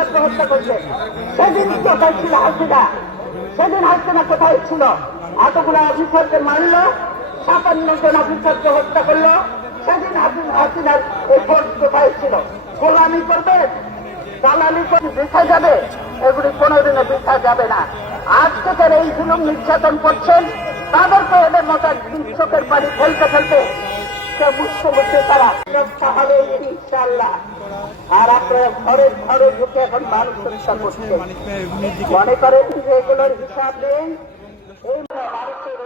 ছাত্র হত্যা করছে। সেদিন কোথায় ছিল হাসিনা? সেদিন হাসিনা কোথায় ছিল? এতগুলো অফিসারকে মারল, ৫৭ জন অফিসারকে হত্যা করলো। সেদিন হাসিনার এই ফোর্স কোথায় ছিল? গোলামি করবে, দালালি করে বৃথা যাবে? এগুলি কোনোদিনও বৃথা যাবে না। আজকে যারা এই জুলুম নির্যাতন করছেন তাদেরকে এদের মতো চোখের পানি ফেলতে ফেলতে বুঝতে বুঝতে তারা রক্ষা হবে ইনশাআল্লাহ। আর আপনারা ঘরে ঘরে ঢুকে এখন মানুষ হত্যা করছেন, মনে করেন যে এগুলোর হিসাব নেই। এই মানুষের